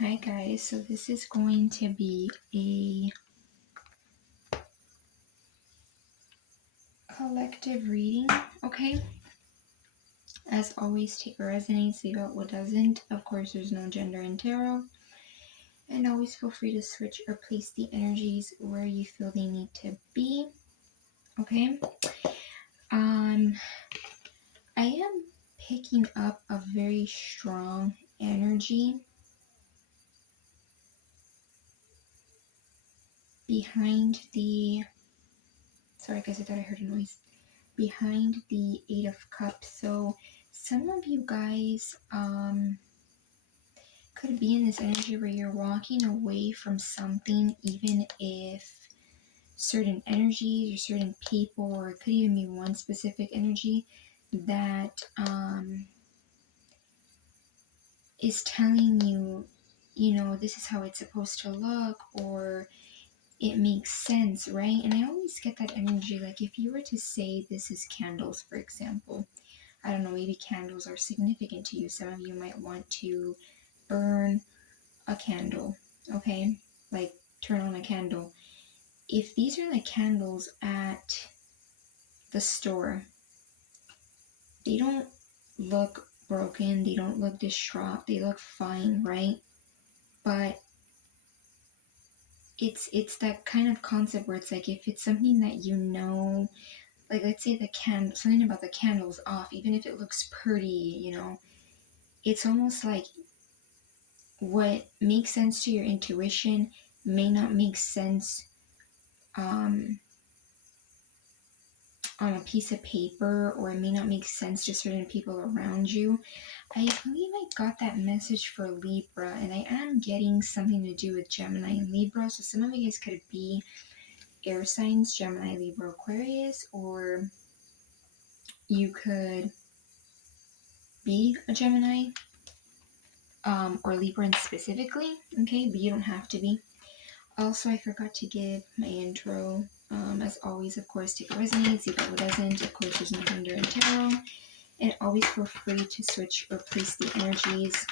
Hi guys, so this is going to be a collective reading, okay? As always, take what resonates, leave out what doesn't. Of course, there's no gender in tarot. And always feel free to switch or place the energies where you feel they need to be, okay? I am picking up a very strong energy behind the... Sorry guys, I thought I heard a noise. Behind the Eight of Cups. So some of you guys could be in this energy where you're walking away from something, even if certain energies or certain people, or it could even be one specific energy that is telling you, this is how it's supposed to look, or it makes sense, right? And I always get that energy, like if you were to say this is candles, for example, I don't know, maybe candles are significant to you. Some of you might want to burn a candle, okay? Like turn on a candle. If these are like candles at the store, they don't look broken, they don't look distraught, they look fine, right? But it's that kind of concept where it's like if it's something that like let's say something about the candle's off, even if it looks pretty, it's almost like what makes sense to your intuition may not make sense on a piece of paper, or it may not make sense to certain people around you. I believe I got that message for Libra, and I am getting something to do with Gemini and Libra. So some of you guys could be air signs, Gemini, Libra, Aquarius, or you could be a Gemini or Libran specifically, okay? But you don't have to be. Also, I forgot to give my intro. As always, of course, take what resonates, leave out what doesn't. Of course, there's no gender in tarot. And always feel free to switch or place the energies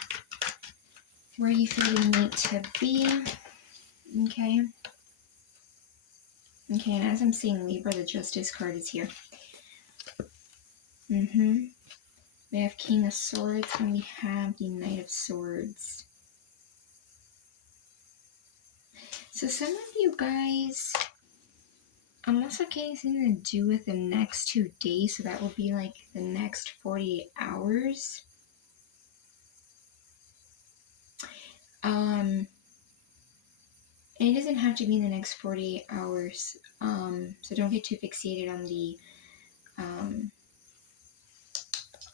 where you feel they need to be. Okay. Okay, and as I'm seeing Libra, the Justice card is here. We have King of Swords, and we have the Knight of Swords. So some of you guys, I'm also getting something to do with the next 2 days, so that will be like the next 48 hours. And it doesn't have to be in the next 48 hours. So don't get too fixated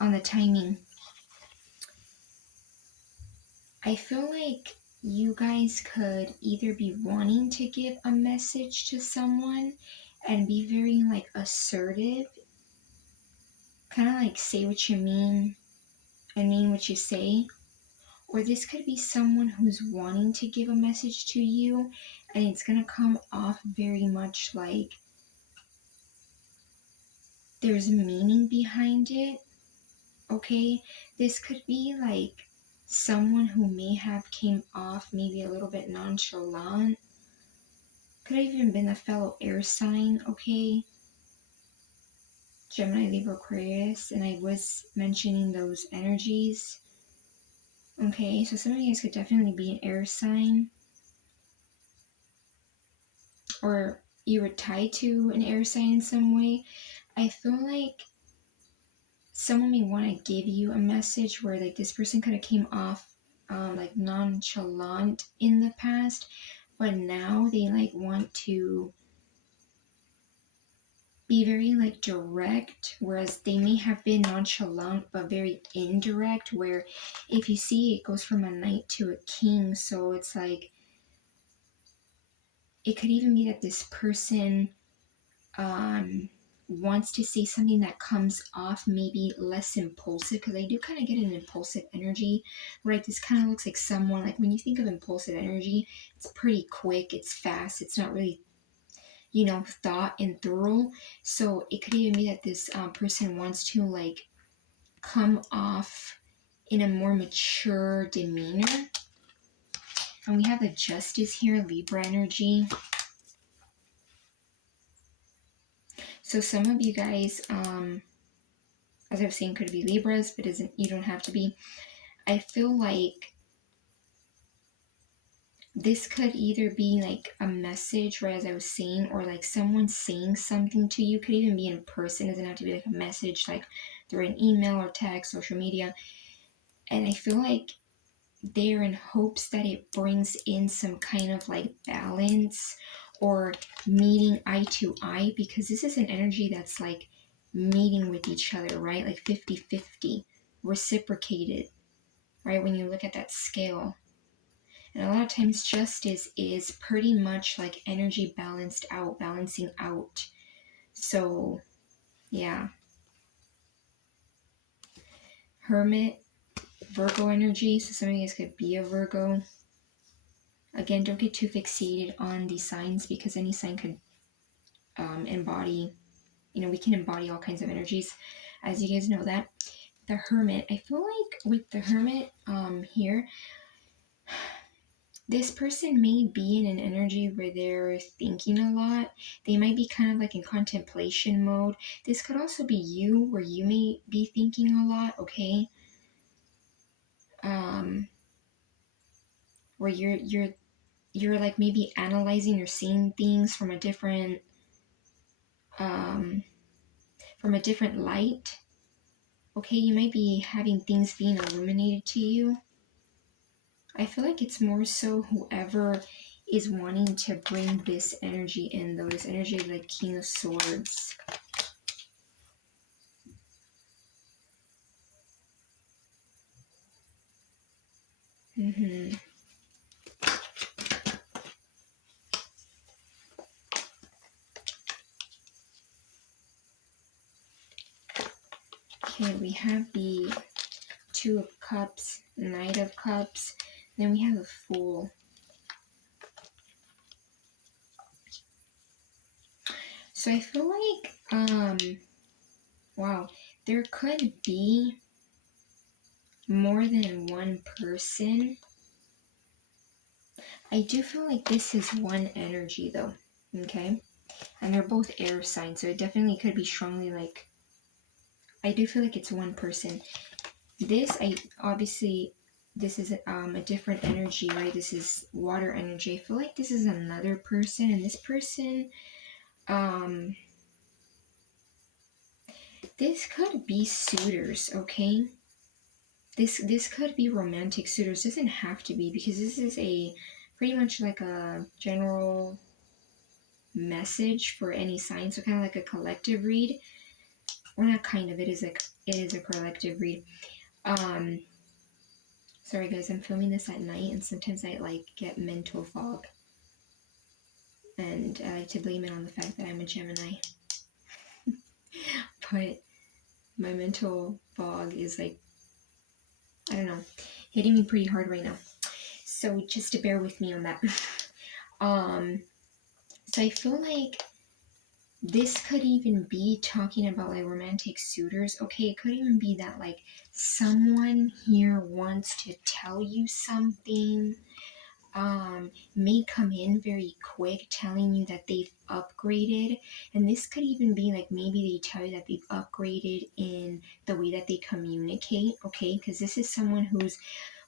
on the timing. I feel like you guys could either be wanting to give a message to someone and be very like assertive, kind of like say what you mean and mean what you say, or this could be someone who's wanting to give a message to you and it's going to come off very much like there's meaning behind it, okay? This could be like someone who may have came off maybe a little bit nonchalant. Could have even been a fellow air sign, okay? Gemini, Libra, Aquarius, and I was mentioning those energies. Okay, so some of you guys could definitely be an air sign, or you were tied to an air sign in some way. I feel like someone may want to give you a message where like this person could have came off like nonchalant in the past, but now they like want to be very like direct, whereas they may have been nonchalant but very indirect, where if you see it goes from a knight to a king, so it's like it could even be that this person wants to say something that comes off maybe less impulsive, because I do kind of get an impulsive energy, right? This kind of looks like someone, like when you think of impulsive energy, it's pretty quick, it's fast, it's not really thought and thorough. So it could even be that this person wants to like come off in a more mature demeanor. And we have the Justice here, Libra energy. So some of you guys, as I was saying, could be Libras, but you don't have to be. I feel like this could either be like a message, right, as I was saying, or like someone saying something to you. Could even be in person. It doesn't have to be like a message, like through an email or text, social media. And I feel like they're in hopes that it brings in some kind of like balance or meeting eye to eye, because this is an energy that's like meeting with each other, right? Like 50-50, reciprocated, right? When you look at that scale. And a lot of times justice is pretty much like energy balanced out, balancing out. So, yeah. Hermit, Virgo energy. So some of you guys could be a Virgo. Again, don't get too fixated on these signs, because any sign could embody, we can embody all kinds of energies, as you guys know that. The Hermit, I feel like with the Hermit here, this person may be in an energy where they're thinking a lot. They might be kind of like in contemplation mode. This could also be you, where you may be thinking a lot, okay? Where you're like maybe analyzing or seeing things from a different light. Okay, you might be having things being illuminated to you. I feel like it's more so whoever is wanting to bring this energy in, though. This energy of like King of Swords. Okay, we have the Two of Cups, Knight of Cups, then we have the Fool. So I feel like, wow, there could be more than one person. I do feel like this is one energy though, okay? And they're both air signs, so it definitely could be strongly like, I do feel like it's one person. This, this is a different energy, right? This is water energy. I feel like this is another person, and this person, this could be suitors, okay? This could be romantic suitors. Doesn't have to be, because this is a pretty much like a general message for any sign, so kind of like a collective read. Or not kind of, it is a collective read. Sorry guys, I'm filming this at night, and sometimes I like get mental fog, and I like to blame it on the fact that I'm a Gemini. But my mental fog is like, I don't know, hitting me pretty hard right now. So just to bear with me on that. So I feel like this could even be talking about like romantic suitors. Okay, it could even be that like someone here wants to tell you something, may come in very quick telling you that they've upgraded. And this could even be like maybe they tell you that they've upgraded in the way that they communicate, okay? Because this is someone who's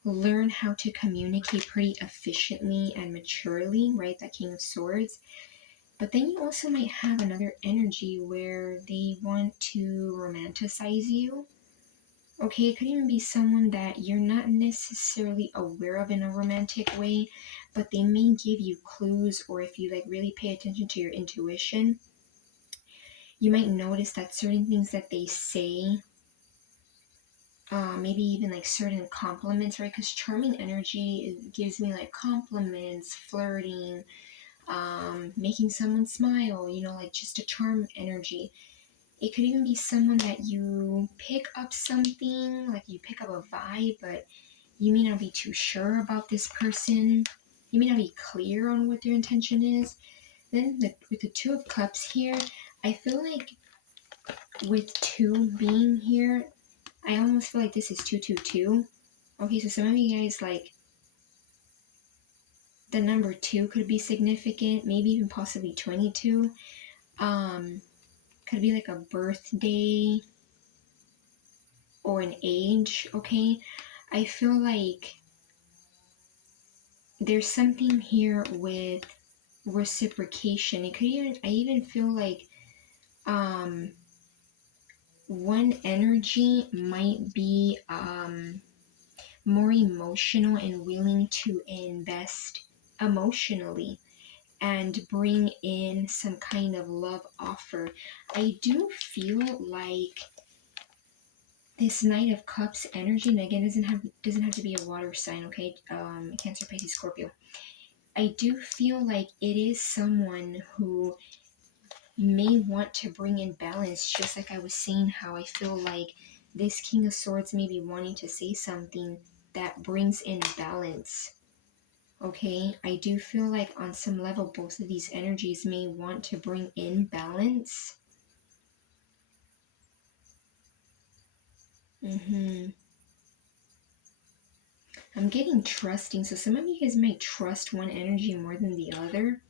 learned how to communicate pretty efficiently and maturely, right? That King of Swords. But then you also might have another energy where they want to romanticize you. Okay, it could even be someone that you're not necessarily aware of in a romantic way, but they may give you clues, or if you like really pay attention to your intuition, you might notice that certain things that they say, maybe even like certain compliments, right? Because charming energy gives me like compliments, flirting, making someone smile, like just a charm energy. It could even be someone that you pick up something, like you pick up a vibe, but you may not be too sure about this person. You may not be clear on what their intention is. Then with the Two of Cups here, I feel like with 2 being here, I almost feel like this is 222. Okay, so some of you guys like, The number 2 could be significant, maybe even possibly 22. Could be like a birthday or an age, okay? I feel like there's something here with reciprocation. It could even, I even feel like one energy might be more emotional and willing to invest emotionally and bring in some kind of love offer. I do feel like this Knight of Cups energy, and again, doesn't have to be a water sign, okay? Cancer, Pisces, Scorpio. I do feel like it is someone who may want to bring in balance, just like I was saying how I feel like this King of Swords may be wanting to say something that brings in balance. Okay, I do feel like on some level both of these energies may want to bring in balance. I'm getting trusting, so some of you guys might trust one energy more than the other.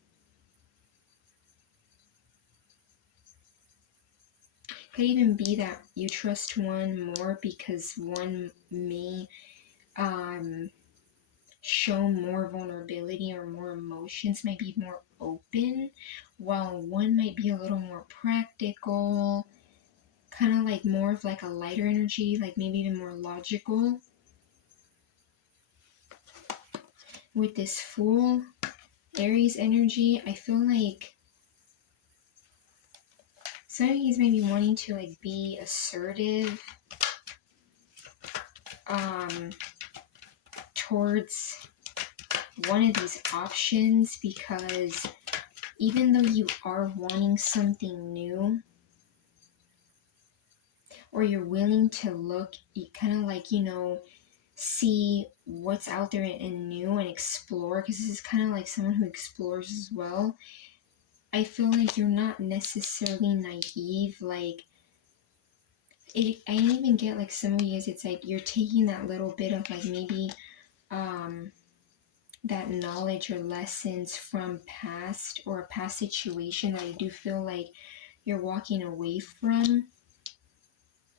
Could even be that you trust one more because one may show more vulnerability or more emotions, might be more open, while one might be a little more practical, kind of like more of like a lighter energy, like maybe even more logical. With this Fool Aries energy, I feel like some of you may be wanting to like be assertive towards one of these options, because even though you are wanting something new, or you're willing to look, kind of like, see what's out there and new and explore, because this is kind of like someone who explores as well. I feel like you're not necessarily naive. Like, I even get like some of you guys, it's like you're taking that little bit of like maybe that knowledge or lessons from past or a past situation that I do feel like you're walking away from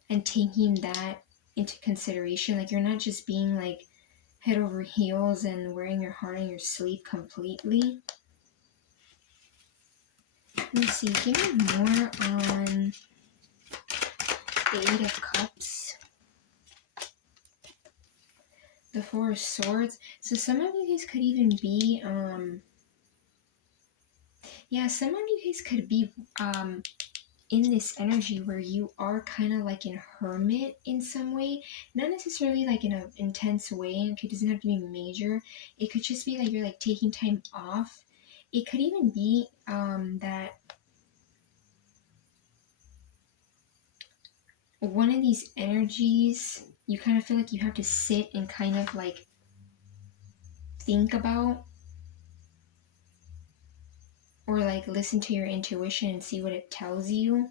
and taking that into consideration. Like, you're not just being like head over heels and wearing your heart on your sleeve completely. Let me see, give me more on the Eight of Cups, the Four of Swords. So some of you guys could even be, some of you guys could be in this energy where you are kind of like a hermit in some way, not necessarily like in an intense way. It doesn't have to be major. It could just be like you're like taking time off. It could even be that one of these energies you kind of feel like you have to sit and kind of like think about, or like listen to your intuition and see what it tells you,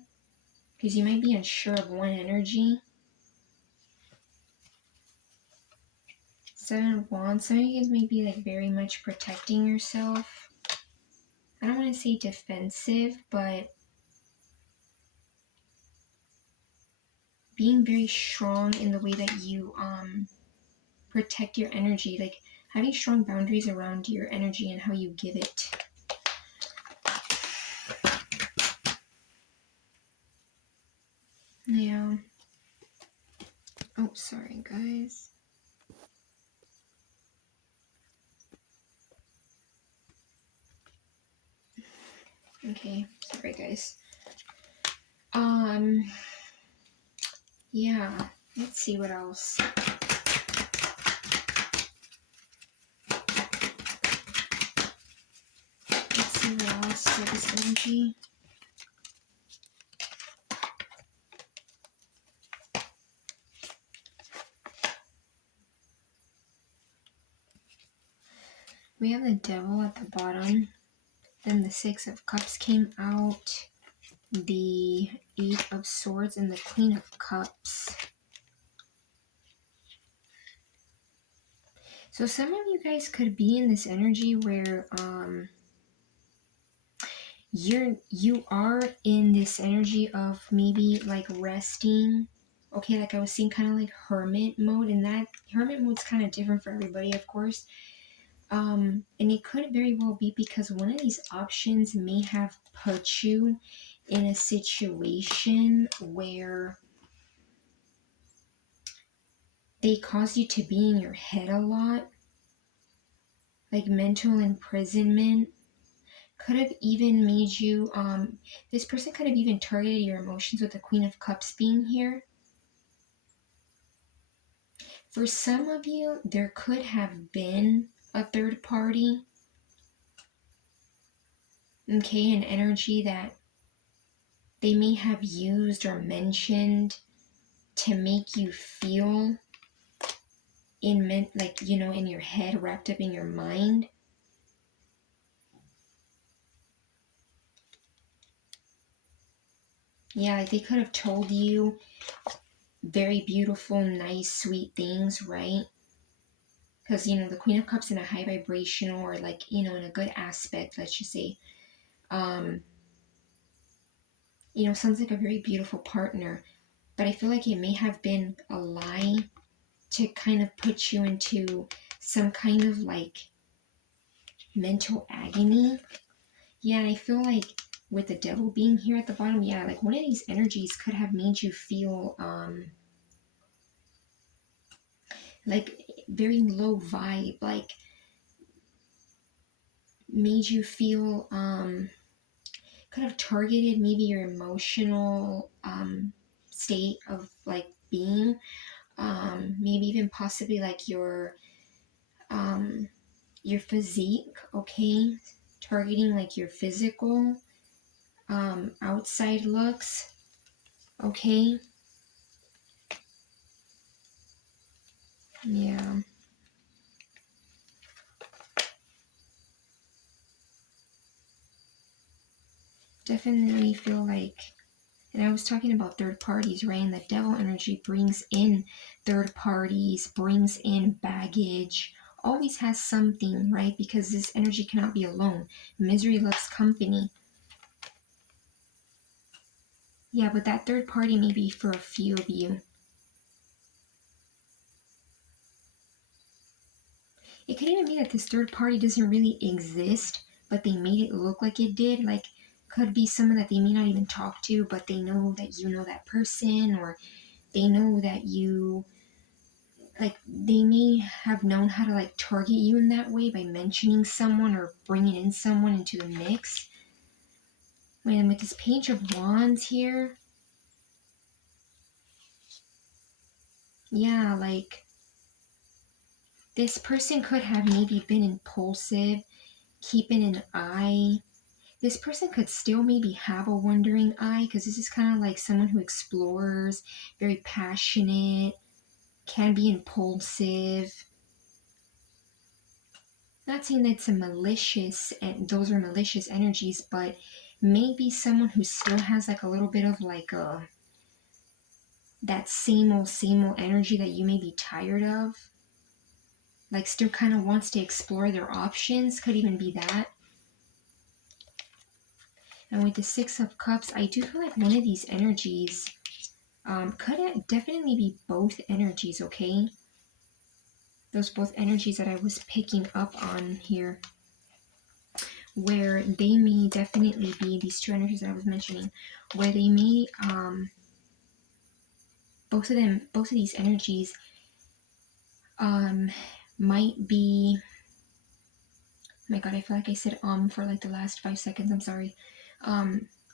because you might be unsure of one energy. Seven of Wands, some of you guys may be like very much protecting yourself. I don't want to say defensive, but being very strong in the way that you protect your energy, like having strong boundaries around your energy and how you give it. Yeah. Oh, sorry, guys. Okay, sorry, guys. Yeah, let's see what else. Let's see what else for this energy. We have the Devil at the bottom. Then the Six of Cups came out. The Eight of Swords and the Queen of Cups. So some of you guys could be in this energy where you are in this energy of maybe like resting. Okay, like I was saying, kind of like hermit mode, and that hermit mode's kind of different for everybody, of course. And it could very well be because one of these options may have put you in a situation where they cause you to be in your head a lot, like mental imprisonment. Could have even made you, this person could have even targeted your emotions with the Queen of Cups being here. For some of you, there could have been a third party, okay, an energy that they may have used or mentioned to make you feel like, you know, in your head, wrapped up in your mind. Yeah, like they could have told you very beautiful, nice, sweet things, right? Because, you know, the Queen of Cups in a high vibrational or like, you know, in a good aspect, let's just say, um, you know, sounds like a very beautiful partner. But I feel like it may have been a lie to kind of put you into some kind of like mental agony. Yeah, and I feel like with the devil being here at the bottom, yeah, like one of these energies could have made you feel like very low vibe, like made you feel could have targeted maybe your emotional state of like being, maybe even possibly like um your physique, okay, targeting like your physical outside looks, okay. Yeah, definitely feel like, and I was talking about third parties, right? And the devil energy brings in third parties, brings in baggage, always has something, right? Because this energy cannot be alone. Misery loves company. Yeah, but that third party may be for a few of you. It could even be that this third party doesn't really exist, but they made it look like it did. Like, could be someone that they may not even talk to, but they know that you know that person, or they know that you, like, they may have known how to like target you in that way by mentioning someone or bringing in someone into the mix. And with this Page of Wands here, yeah, like this person could have maybe been impulsive, keeping an eye. This person could still maybe have a wandering eye, because this is kind of like someone who explores, very passionate, can be impulsive. Not saying that's a malicious, and those are malicious energies, but maybe someone who still has like a little bit of like that same old energy that you may be tired of. Like still kind of wants to explore their options. Could even be that. And with the Six of Cups, I do feel like one of these energies could definitely be both energies, okay? Those both energies that I was picking up on here, where they may definitely be these two energies that I was mentioning, where they may, both of these energies might be, oh my god, I feel like I said for like the last 5 seconds, I'm sorry.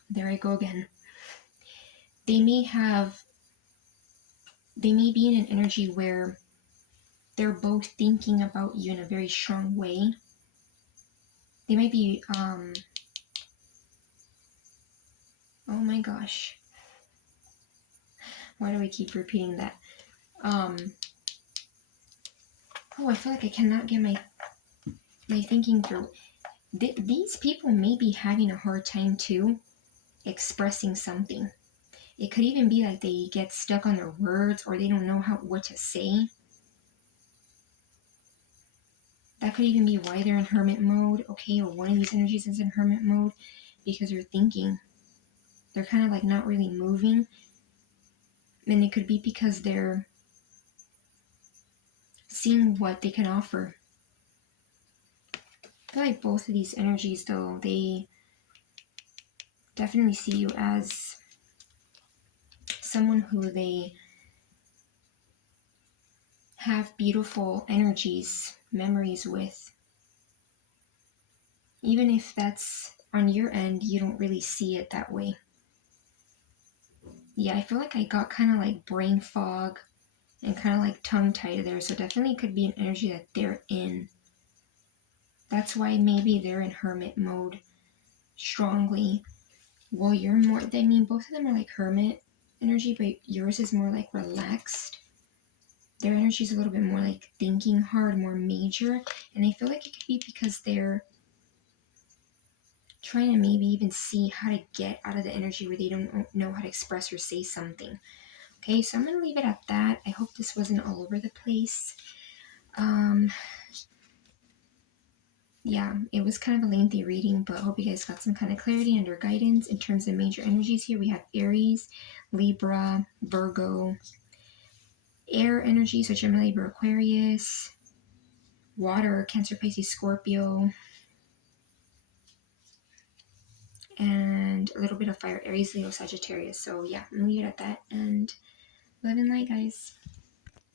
There I go again. They may be in an energy where they're both thinking about you in a very strong way. They might be, oh my gosh. Why do I keep repeating that? Oh, I feel like I cannot get my thinking through. These people may be having a hard time too expressing something. It could even be like they get stuck on their words, or they don't know what to say. That could even be why they're in hermit mode, okay? Or one of these energies is in hermit mode because they're thinking. They're kind of like not really moving. And it could be because they're seeing what they can offer. I feel like both of these energies, though, they definitely see you as someone who they have beautiful energies, memories with. Even if that's on your end, you don't really see it that way. Yeah, I feel like I got kind of like brain fog and kind of like tongue-tied there. So definitely could be an energy that they're in. That's why maybe they're in hermit mode strongly. Well, you're more, I mean, both of them are like hermit energy, but yours is more like relaxed. Their energy is a little bit more like thinking hard, more major. And I feel like it could be because they're trying to maybe even see how to get out of the energy where they don't know how to express or say something. Okay, so I'm going to leave it at that. I hope this wasn't all over the place. Yeah, it was kind of a lengthy reading, but I hope you guys got some kind of clarity under guidance. In terms of major energies here, we have Aries, Libra, Virgo, air energy, so Gemini, Libra, Aquarius, water, Cancer, Pisces, Scorpio, and a little bit of fire, Aries, Leo, Sagittarius. So yeah, I'm gonna leave it at that, and love and light, guys.